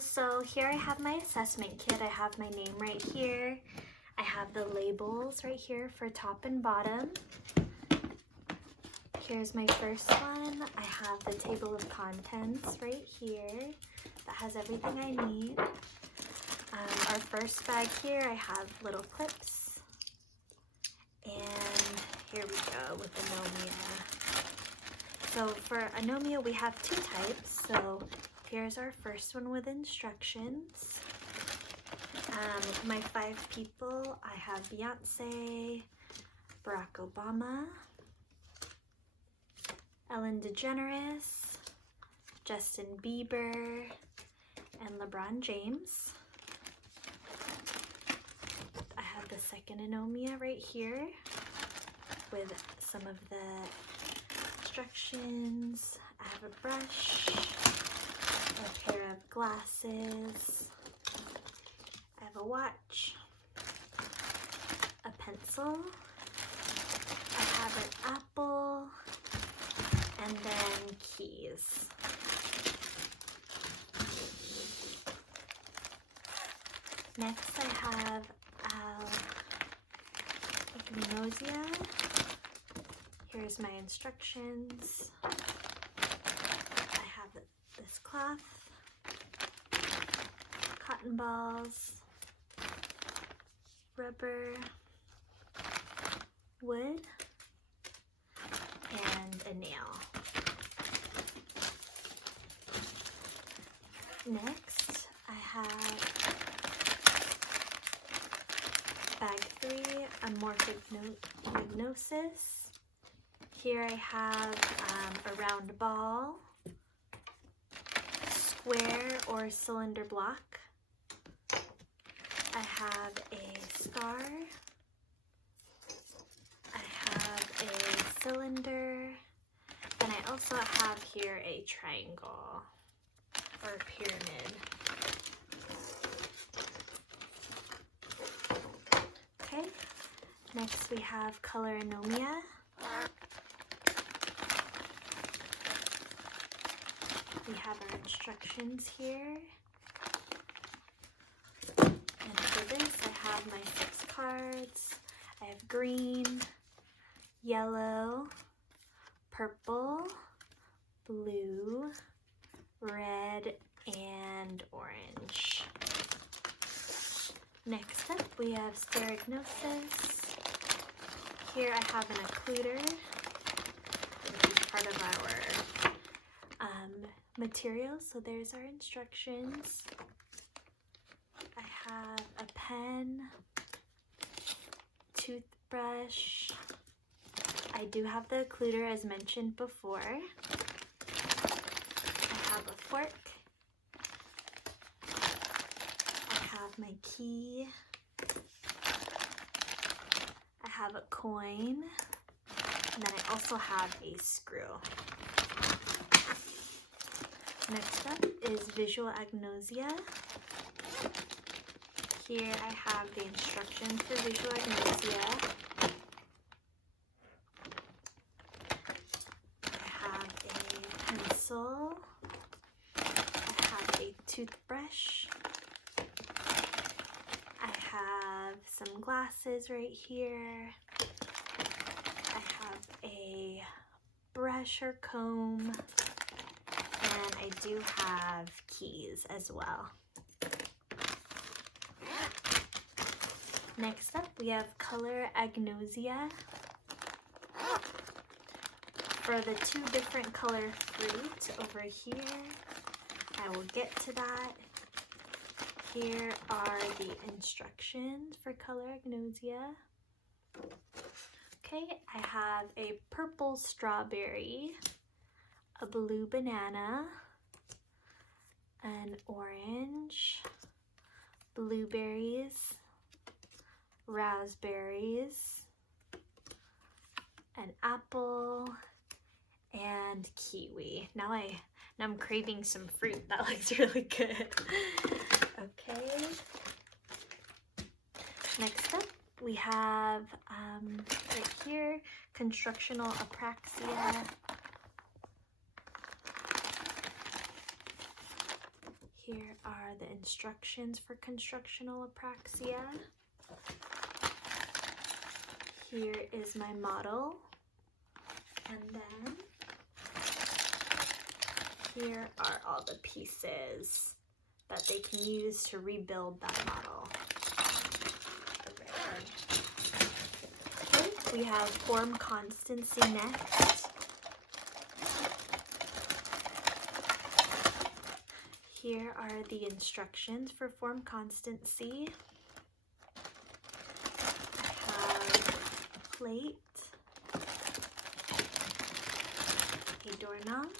So here I have my assessment kit. I have my name right here. I have the labels right here for top and bottom. Here's my first one. I have the table of contents right here that has everything I need. Our first bag here, I have little clips. And here we go with Anomia. So for Anomia, we have two types. So here's our first one with instructions. My 5 people, I have Beyonce, Barack Obama, Ellen DeGeneres, Justin Bieber, and LeBron James. I have the second Anomia right here with some of the instructions. I have a brush, a pair of glasses, I have a watch, a pencil, I have an apple, and then keys. Next I have Agnosia. Here's my instructions. I have this cloth, cotton balls, rubber, wood, and a nail. Next, I have bag 3, Amorphic Hypnosis. Here I have a round ball, square or cylinder block. I have a star. I have a cylinder. And I also have here a triangle or a pyramid. Okay, next we have Color Anomia. We have our instructions here. And for this, I have my 6 cards. I have green, yellow, purple, blue, red, and orange. Next up, we have Sphyrognosis. Here I have an occluder, which is part of our materials. So there's our instructions. I have a pen, toothbrush. I do have the occluder as mentioned before. I have a fork. I have my key. I have a coin. And then I also have a screw. Next up is Visual Agnosia. Here I have the instructions for Visual Agnosia. I have a pencil. I have a toothbrush. I have some glasses right here. I have a brush or comb. And I do have keys as well. Next up, we have Color Agnosia. For the 2 different color fruit over here, I will get to that. Here are the instructions for Color Agnosia. Okay, I have a purple strawberry, a blue banana, an orange, blueberries, raspberries, an apple, and kiwi. Now I'm craving some fruit. That looks really good. Okay. Next up, we have right here, constructional apraxia. Here are the instructions for constructional apraxia. Here is my model. And then here are all the pieces that they can use to rebuild that model. Okay, we have form constancy next. Here are the instructions for form constancy. I have a plate, a doorknob,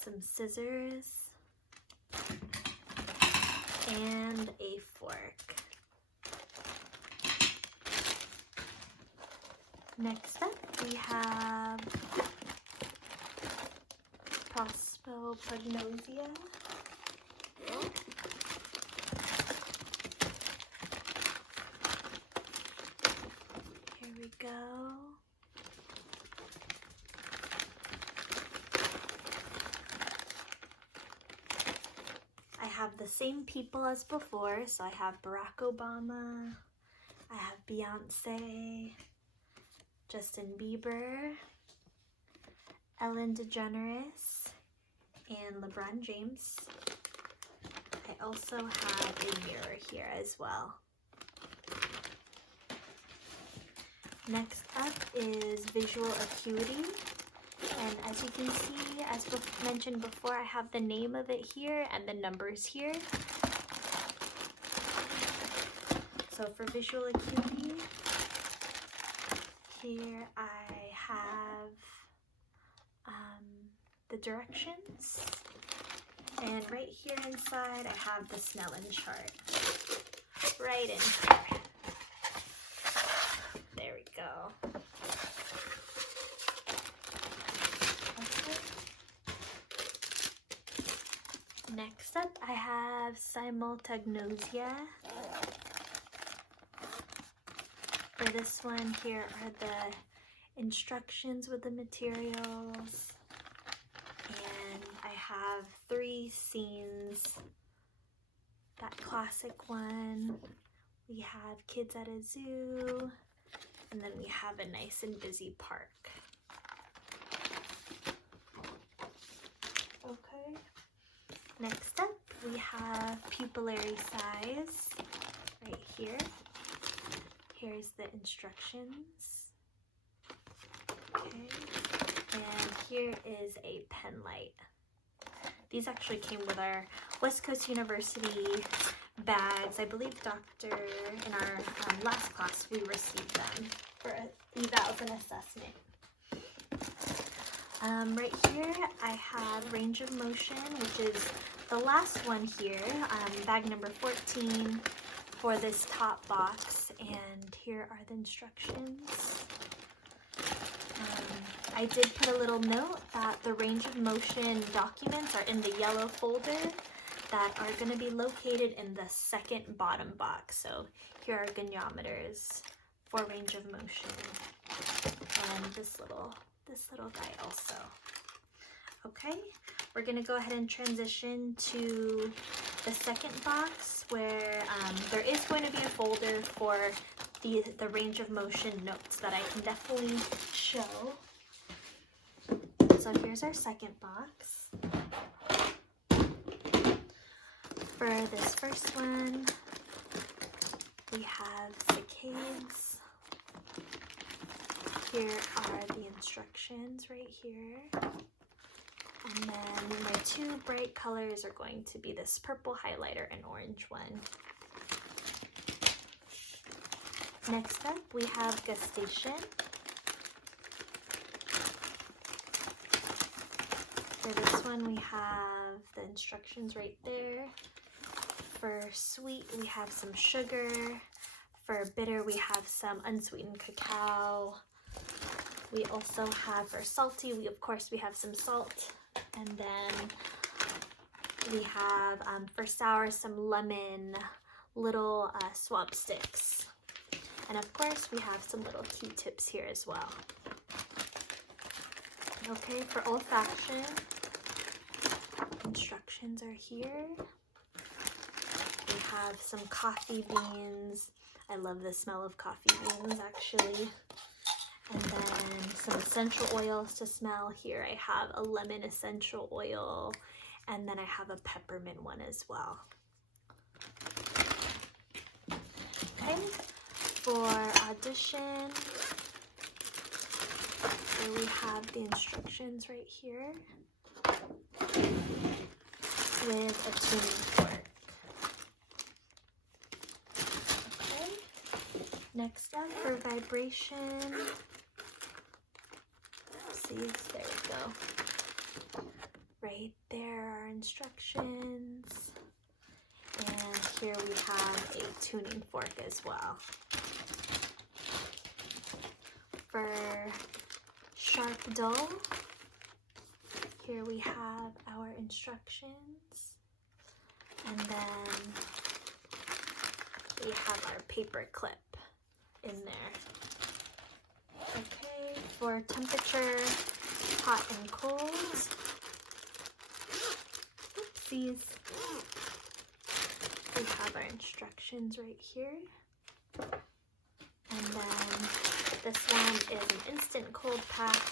some scissors, and a fork. Next up, we have Prospopagnosia. Here we go. I have the same people as before, so I have Barack Obama, I have Beyonce, Justin Bieber, Ellen DeGeneres, and LeBron James. I also have a mirror here as well. Next up is visual acuity. And as you can see, as mentioned before, I have the name of it here and the numbers here. So for visual acuity, here I have the directions, and right here inside I have the Snellen chart right in here. There we go. Okay. Next up I have simultagnosia. For this one, here are the instructions with the materials. And I have 3 scenes. That classic one. We have kids at a zoo. And then we have a nice and busy park. Okay. Next up, we have pupillary size right here. Here's the instructions. Okay. And here is a pen light. These actually came with our West Coast University bags. I believe in our last class we received them for evals and assessment. Right here I have range of motion, which is the last one here, bag number 14 for this top box, and here are the instructions. I did put a little note that the range of motion documents are in the yellow folder that are going to be located in the second bottom box. So here are goniometers for range of motion, and this little guy also. Okay, we're going to go ahead and transition to the second box, where there is going to be a folder for the range of motion notes that I can definitely show. So here's our second box. For this first one, we have cicadas. Here are the instructions right here. And then my 2 bright colors are going to be this purple highlighter and orange one. Next up, we have gustation. For this one, we have the instructions right there. For sweet, we have some sugar. For bitter, we have some unsweetened cacao. We also have, for salty, of course we have some salt. And then we have, for sour, some lemon, little swab sticks. And of course, we have some little Q-tips here as well. Okay, for olfaction, instructions are here. We have some coffee beans. I love the smell of coffee beans actually. And then some essential oils to smell. Here I have a lemon essential oil, and then I have a peppermint one as well. Okay, for audition, so we have the instructions right here with a tuning fork. Okay, next up for vibration, see, there we go. Right there are instructions. And here we have a tuning fork as well. For sharp dull, here we have our instructions. And then we have our paper clip in there. Okay, for temperature, hot and cold. Oopsies. We have our instructions right here. And then this one is an instant cold pack.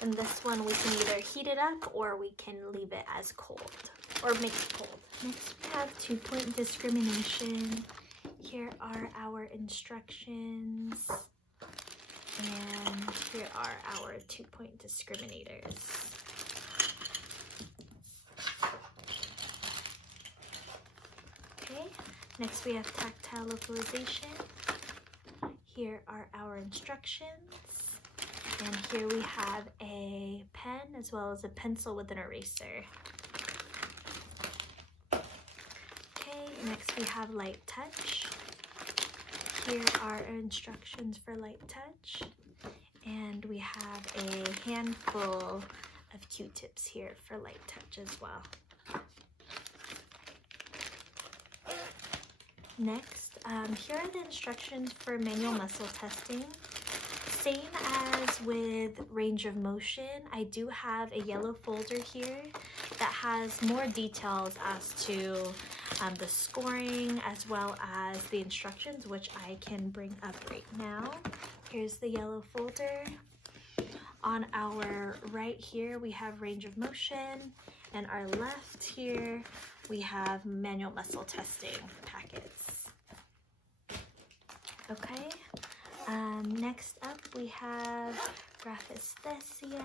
And this one we can either heat it up or we can leave it as cold or make it cold. Next we have 2-point discrimination. Here are our instructions. And here are our 2-point discriminators. Okay, next we have tactile localization. Here are our instructions. And here we have a pen as well as a pencil with an eraser. Okay, next we have light touch. Here are instructions for light touch. And we have a handful of Q-tips here for light touch as well. Next, here are the instructions for manual muscle testing. Same as with range of motion, I do have a yellow folder here that has more details as to the scoring as well as the instructions, which I can bring up right now. Here's the yellow folder. On our right here, we have range of motion, and our left here, we have manual muscle testing packets. Okay, next up we have graphesthesia.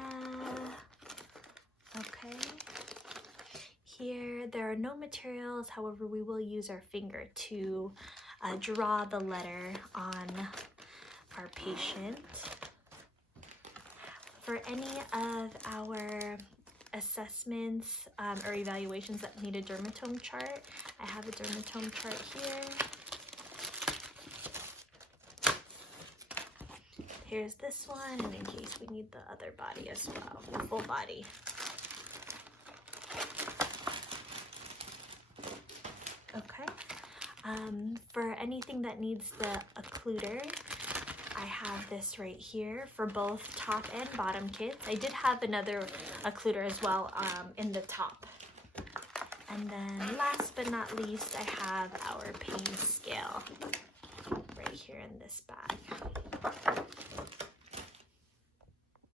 Okay, here there are no materials, however we will use our finger to draw the letter on our patient. For any of our assessments or evaluations that need a dermatome chart, I have a dermatome chart here. Here's this one, and in case we need the other body as well, the full body. Okay, for anything that needs the occluder, I have this right here for both top and bottom kids. I did have another occluder as well in the top. And then last but not least, I have our pain scale right here in this bag.